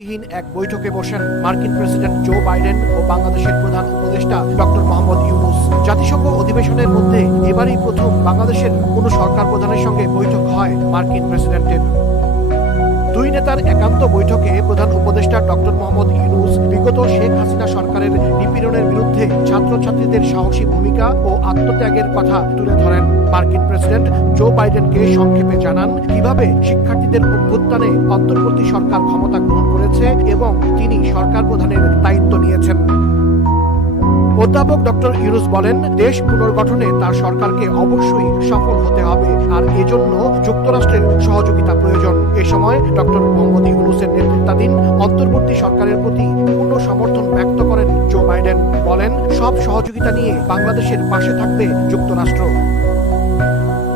এক বৈঠকে বসেন মার্কিন প্রেসিডেন্ট জো বাইডেন ও বাংলাদেশের প্রধান উপদেষ্টা ডক্টর মোহাম্মদ ইউনূস। জাতিসংঘ অধিবেশনের মধ্যে এবারই প্রথম বাংলাদেশের কোনো সরকার প্রধানের সঙ্গে বৈঠক হয় মার্কিন প্রেসিডেন্টের। দুই নেতার একান্ত বৈঠকে প্রধান উপদেষ্টা ডক্টর মোহাম্মদ ইউনূস বিগত শেখ হাসিনা সরকারের নিপীড়নের বিরুদ্ধে ছাত্রছাত্রীদের সাহসী ভূমিকা ও আত্মত্যাগের কথা তুলে ধরেন। মার্কিন প্রেসিডেন্ট জো বাইডেনকে সংক্ষেপে জানান কিভাবে শিক্ষার্থীদের অভ্যুত্থানে অন্তর্বর্তী সরকার ক্ষমতা গ্রহণ করেছে এবং তিনি সরকার প্রধানের দায়িত্ব নিয়েছেন। অধ্যাপক ডক্টর ইউনূস বলেন, দেশ পুনর্গঠনে তার সরকারকে অবশ্যই সফল হতে হবে, আর এজন্য যুক্তরাষ্ট্রের সহযোগিতা প্রয়োজন। এ সময় ডক্টর মোহাম্মদ ইউনূসের নেতৃত্বাধীন অন্তর্বর্তী সরকারের প্রতি পূর্ণ সমর্থন ব্যক্ত করেন জো বাইডেন। বলেন, সব সহযোগিতা নিয়ে বাংলাদেশের পাশে থাকবে যুক্তরাষ্ট্র।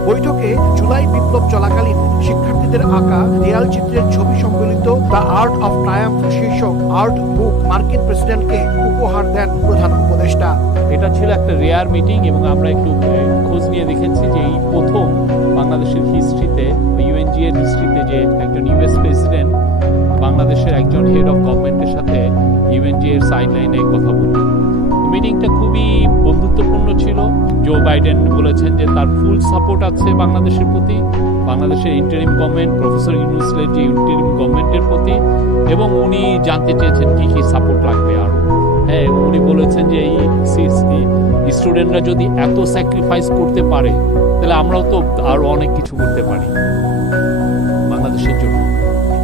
বৈঠকে জুলাই বিপ্লব চলাকালীন শিক্ষার্থীদের আঁকা দেয়াল চিত্রের ছবি সম্বলিত দ্য আর্ট অফ ট্রায়াম্ফ শীর্ষক আর্ট বুক মার্কিন প্রেসিডেন্টকে উপহার দেন প্রধান উপদেষ্টা। এটা ছিল একটা রেয়ার মিটিং এবং আমরা একটু খোঁজ নিয়ে দেখেছি যে এই প্রথম বাংলাদেশের হিস্ট্রিতে, ইউএনজি এর হিস্ট্রিতে, যে একজন ইউএস প্রেসিডেন্ট বাংলাদেশের একজন হেড অফ গভর্নমেন্টের সাথে ইউএনজি এর সাইডলাইনে কথা বললেন। মিটিংটা খুবই বন্ধুত্বপূর্ণ ছিল। জো বাইডেন বলেছেন যে তার ফুল সাপোর্ট আছে বাংলাদেশের প্রতি, বাংলাদেশের ইন্টারিম গভর্নমেন্ট, প্রফেসর ইউনূসের যে ইন্টারিম গভর্নমেন্টের প্রতি, এবং উনি জানতে চেয়েছেন কি কি সাপোর্ট লাগবে আরও। হ্যাঁ, উনি বলেছেন যে এই স্টুডেন্টরা যদি এত স্যাক্রিফাইস করতে পারে তাহলে আমরাও তো আরও অনেক কিছু করতে পারি বাংলাদেশের জন্য।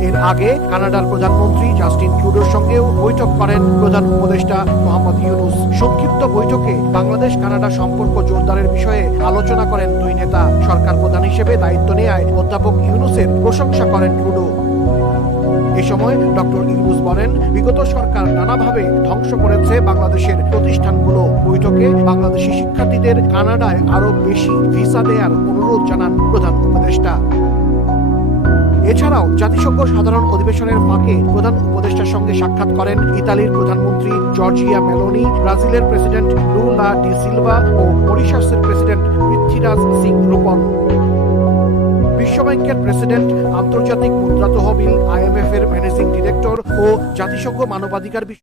এর আগে কানাডার প্রধানমন্ত্রী জাস্টিন ট্রুডোর সঙ্গেও বৈঠক করেন প্রধান উপদেষ্টা মোহাম্মদ ইউনূস। সংক্ষিপ্ত বৈঠকে বাংলাদেশ কানাডা সম্পর্ক জোরদারের বিষয়ে আলোচনা করেন দুই নেতা। সরকার প্রধান হিসেবে দায়িত্ব নেওয়ায় অধ্যাপক ইউনূসের প্রশংসা করেন ট্রুডো। এ সময় ডক্টর ইউনূস বলেন, বিগত সরকার নানাভাবে ধ্বংস করেছে বাংলাদেশের প্রতিষ্ঠানগুলো। বৈঠকে বাংলাদেশি শিক্ষার্থীদের কানাডায় আরো বেশি ভিসা দেওয়ার অনুরোধ জানান প্রধান উপদেষ্টা। এছাড়াও জাতিসংঘ সাধারণ অধিবেশনের ফাঁকে প্রধান উপদেষ্টার সঙ্গে সাক্ষাৎ করেন ইতালির প্রধানমন্ত্রী জর্জিয়া মেলোনি, ব্রাজিলের প্রেসিডেন্ট লুলা ডি সিলভা ও মরিশাসের প্রেসিডেন্ট পৃথ্বীরাজ সিং রূপন। বিশ্বব্যাংকের প্রেসিডেন্ট, আন্তর্জাতিক মুদ্রা তহবিল IMF এর ম্যানেজিং ডিরেক্টর ও জাতিসংঘ মানবাধিকার